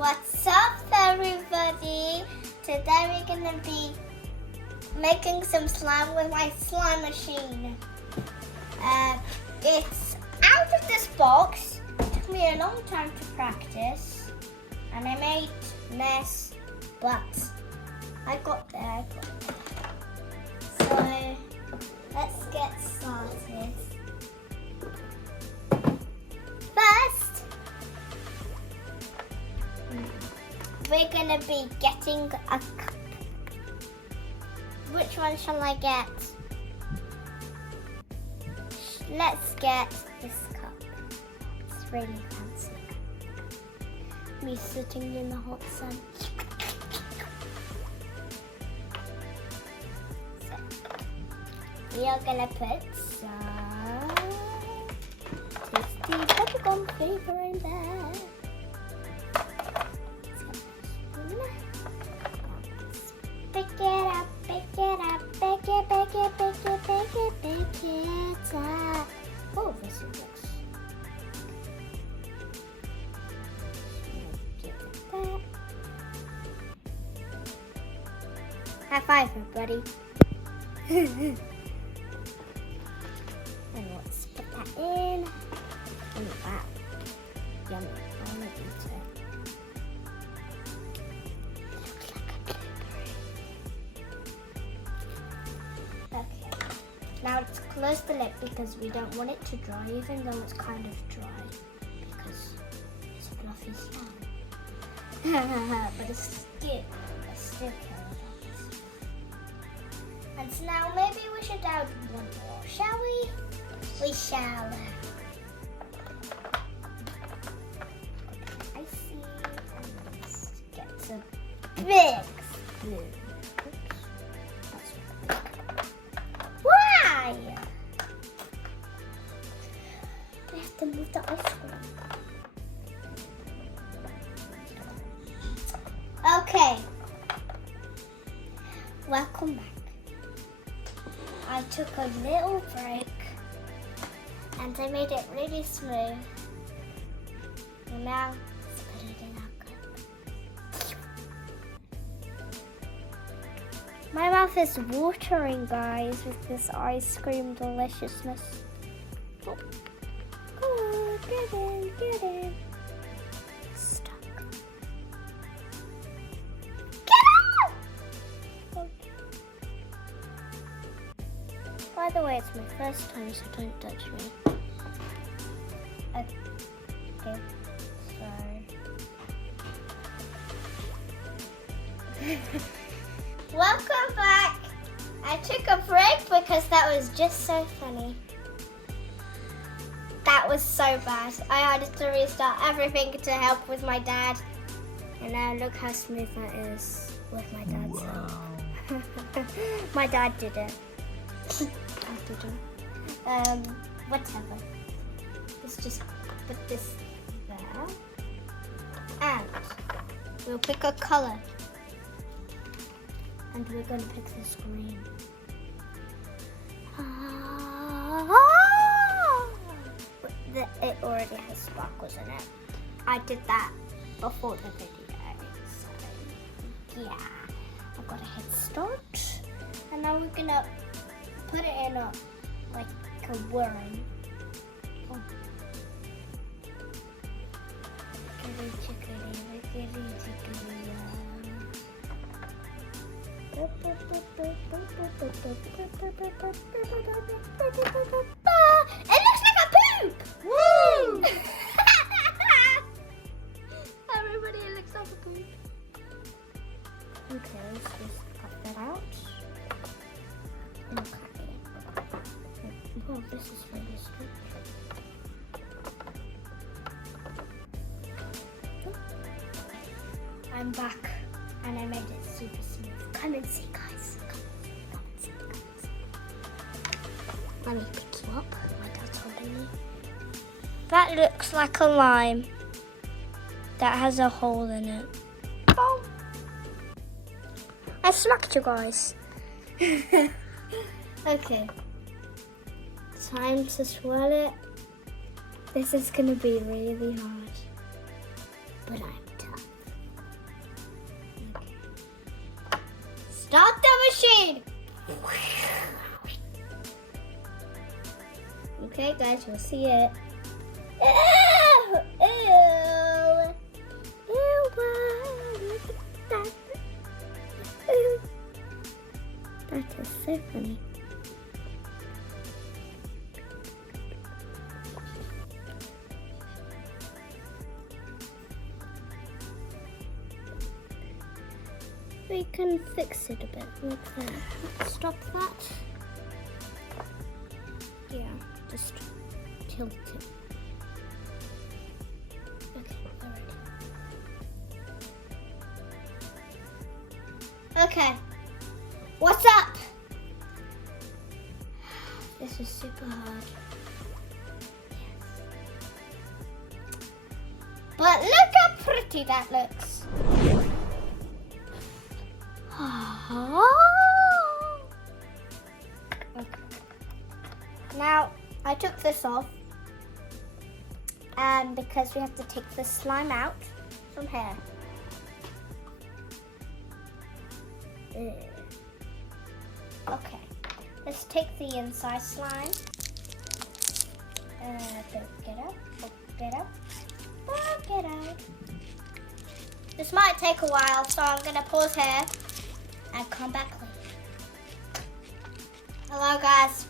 What's up, everybody? Today we're gonna be making some slime with my slime machine. It's out of this box. It took me a long time to practice, and I made a mess, but I got there. So let's get started. First, we're gonna be getting a cup. Which one shall I get? Let's get this cup. It's really fancy. Me sitting in the hot sun. So, we are gonna put some tasty bubblegum flavor in there. Pick it up, pick it up, pick it, pick it, pick it, pick it, pick it up. Oh, this looks. Give it that. High five, everybody. And let's put that in. Oh, wow. Yummy. I want to eat it. Now let's close the lid because we don't want it to dry, even though it's kind of dry because it's fluffy slime. But it's still paradise. And so now maybe we should add one more, shall we? We shall. Icee, and let's get some big spoon. We have to move the ice cream. Okay. Welcome back. I took a little break and I made it really smooth. And now let's put it in our cup. My mouth is watering, guys, with this ice cream deliciousness. Oh. Oh, get in, get in. Stuck. Get out! Okay. By the way, it's my first time, so don't touch me. Okay, sorry. Welcome back. I took a break because that was just so funny. That was so bad. I had to restart everything to help with my dad. And now look how smooth that is with my dad's help. My dad did it. I didn't. Whatever. Let's just put this there. And we'll pick a color. And we're going to pick this green. It already has sparkles in it. I did that before the video, so yeah, I've got a head start. And now we're gonna put it in like a worm. Oh. Chickadee, it looks like a poop! Woo! Everybody, it looks like a poop. Okay, let's just cut that out. Okay. Oh, this is really strange. I'm back, and I made it super smooth. Come and see, guys. Come and see, guys. Let me pick you up. My dad's holding me. That looks like a lime that has a hole in it. Oh! I smacked you guys. Okay. Time to swirl it. This is gonna be really hard, but I'm tough. Okay, guys, you'll see it. Ew! Ew! Ew! Look at that. Ew. That is so funny. We can fix it a bit like that. Let's stop that. Yeah, just tilt it. Okay, alright. Okay, what's up? This is super hard. Yes. But look how pretty that looks. Okay. Now, I took this off because we have to take the slime out from here. Okay, let's take the inside slime. Get out, get out, get out. This might take a while, so I'm gonna pause here and come back later. Hello guys,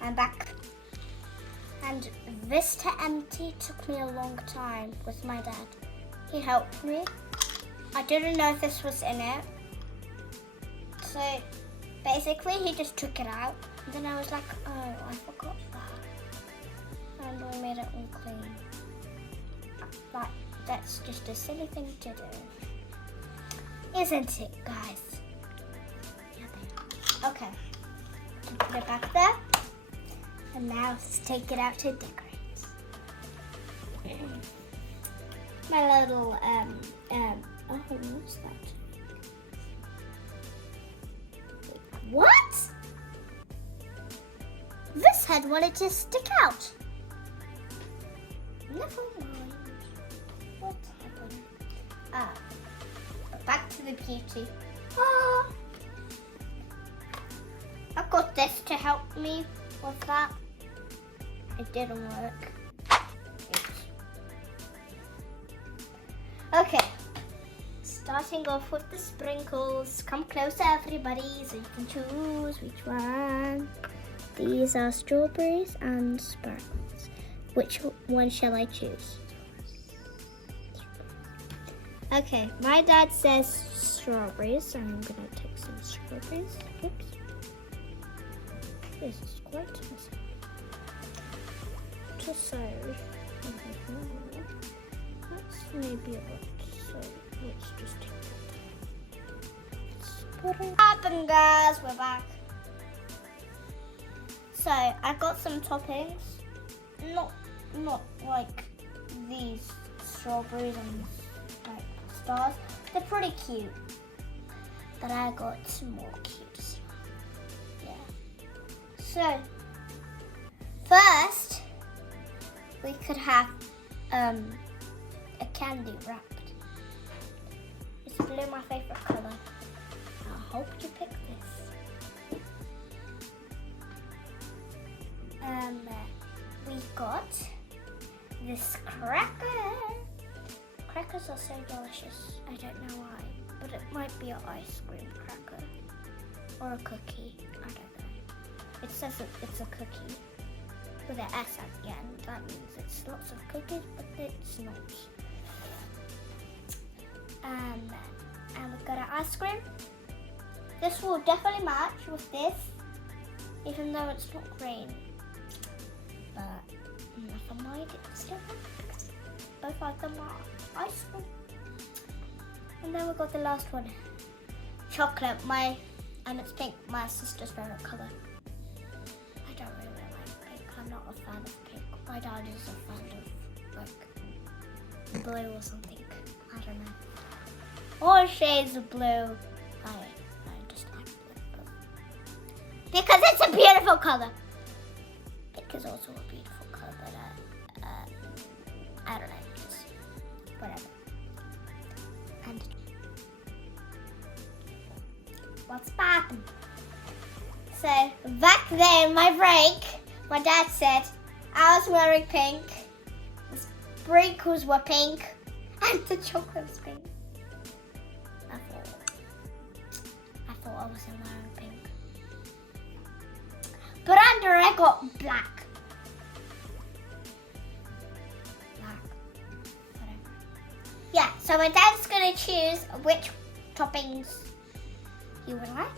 I'm back. And this to empty took me a long time with my dad. He helped me. I didn't know if this was in it. So basically he just took it out. And then I was like, oh, I forgot that. And we made it all clean. But that's just a silly thing to do. Isn't it, guys? Okay, put it back there, and now let's take it out to decorate. My little, oh, what's that? What? This head wanted to stick out. Never mind. What happened? But back to the beauty. Oh. I got this to help me with that. It didn't work. Okay, starting off with the sprinkles. Come closer, everybody, so you can choose which one. These are strawberries and sparkles. Which one shall I choose? Okay, my dad says strawberries, so I'm gonna take some strawberries. Oops. This is quite messy. So that's maybe a lot. So let's just take that. What happened, guys? We're back. So I got some toppings. Not like these strawberries and like stars. They're pretty cute. But I got some more cute. So, first, we could have a candy wrapped. It's blue, my favorite color. I hope you pick this. We got this cracker. Crackers are so delicious. I don't know why, but it might be an ice cream cracker or a cookie. I don't know. It says it's a cookie with an S at the end. That means it's lots of cookies, but it's not. And we've got an ice cream. This will definitely match with this, even though it's not green. But never mind, it still works. Both of them are ice cream. And then we've got the last one. Chocolate, and it's pink, my sister's favorite color. I don't really like pink. I'm not a fan of pink. My dad is a fan of like blue or something. I don't know. All shades of blue. I just like blue because it's a beautiful color. Pink is also a beautiful color, but I don't know. Just whatever. And what's poppin'? So back then, my break, my dad said I was wearing pink, the sprinkles were pink, and the chocolate was pink. I thought I wasn't wearing pink. But under I got black. Whatever. Yeah, so my dad's gonna choose which toppings he would like.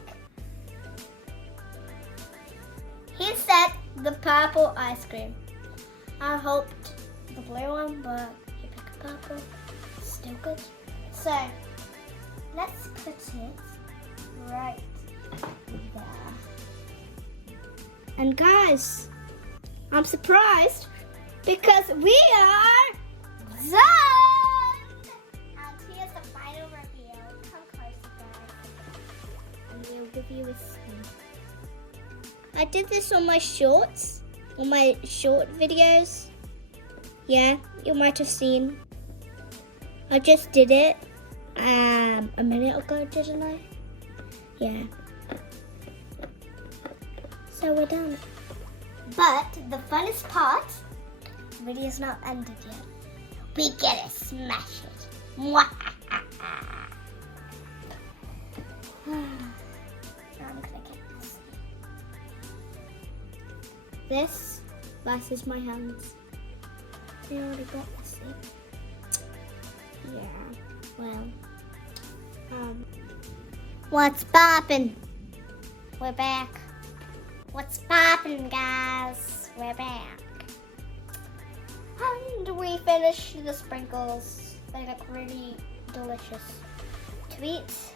He said the purple ice cream. I hoped the blue one, but he picked purple. Still good. So let's put it right there. And guys, I'm surprised because we are done. And here's the final reveal. Come closer, guys. And we'll give you a sneak. I did this on my shorts, on my short videos. Yeah, you might have seen. I just did it a minute ago, didn't I? Yeah. So we're done. But the funnest part, the video's not ended yet. We get to smash it. Mwah! I'm gonna get this. This versus my hands. I already got this thing. Yeah, well. What's poppin'? We're back. What's poppin', guys? We're back. And we finished the sprinkles. They look really delicious to eat.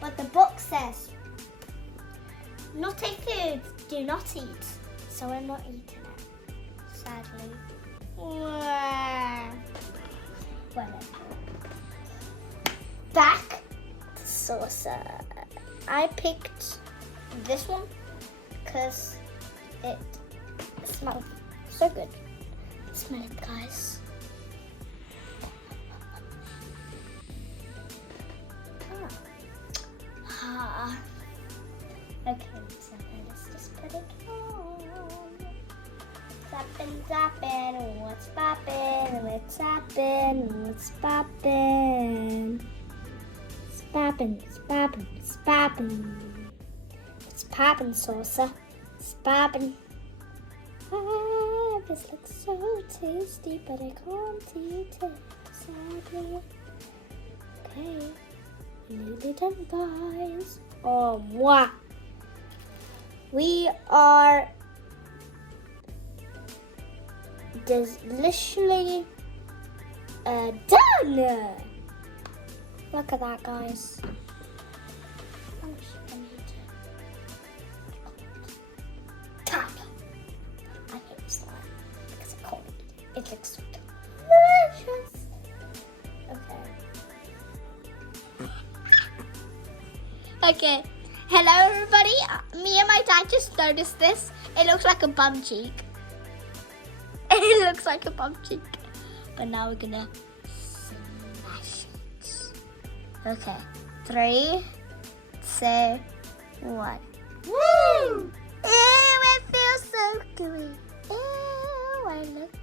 But the book says, naughty food, do not eat. So I'm not eating it, sadly. Whatever. Back to saucer. I picked this one because it smells so good. Smell it, guys. Okay, so let's just put it on. Zappin', what's poppin'? What's poppin'? What's poppin'? It's poppin', it's poppin', it's poppin'. It's poppin', saucer. It's poppin'. Ah, this looks so tasty, but I can't eat it, sadly. Okay, nearly done, guys. Oh, mwah! We are deliciously done! Look at that, guys. How much I need to tap? I hate this line because I can't eat it. It looks so delicious. Okay. Hello, everybody. Me and my dad just noticed this. It looks like a bum cheek. It looks like a bum cheek. But now we're gonna smash it. Okay. 3, 2, 1. Woo! Ew, it feels so gooey. Ew, I look.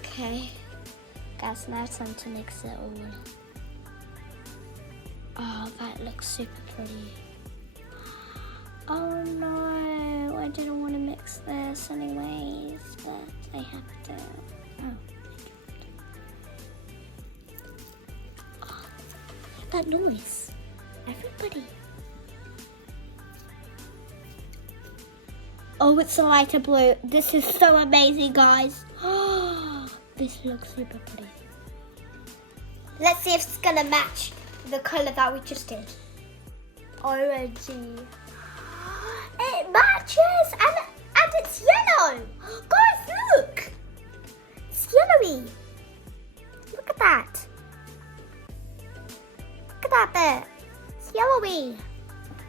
Okay. Guys, now it's time to mix it all. Oh, that looks super pretty. Oh no, I didn't want to mix this anyways, but I have to. Oh, that noise. Everybody. Oh, it's a lighter blue. This is so amazing, guys. This looks super pretty. Let's see if it's gonna match the color that we just did. OMG. It matches and it's yellow. Guys, look. It's yellowy. Look at that. Look at that bit. It's yellowy.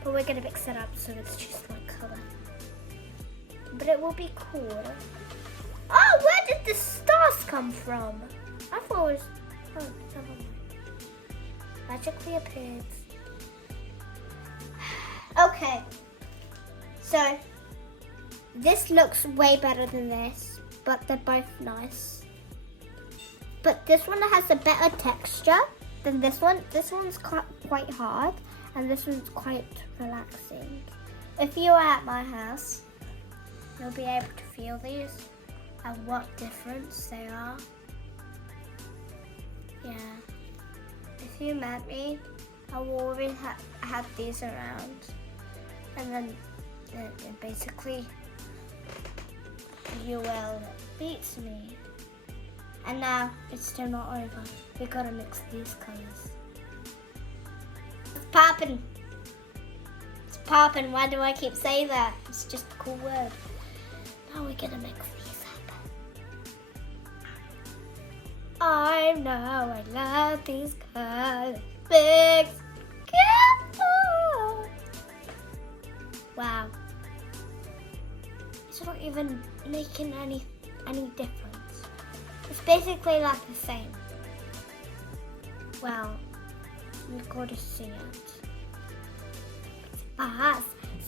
But we're gonna mix it up so it's just one color. But it will be cool. Oh, where did the stars come from? I thought it was. Oh, never mind. Magically appeared. Okay. So this looks way better than this, but they're both nice. But this one has a better texture than this one. This one's quite hard, and this one's quite relaxing. If you are at my house, you'll be able to feel these and what difference they are. Yeah. If you met me, I will always have these around. And then basically, you will beat me. And now it's still not over. We gotta mix these colors. It's popping. It's popping. Why do I keep saying that? It's just a cool word. Now we're gonna mix these up. I know I love these colors. Mix. Wow. It's not even making any difference. It's basically like the same. Well, you've got to see it.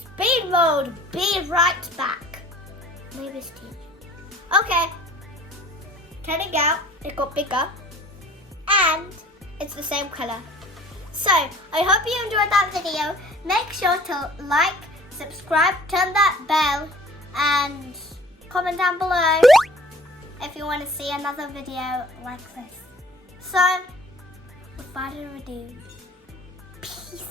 Speed mode. Be right back. Maybe it's teaching. Okay. Turning out, it got bigger, and it's the same color. So, I hope you enjoyed that video. Make sure to like, subscribe, turn that bell, and comment down below if you want to see another video like this. So, without further ado, peace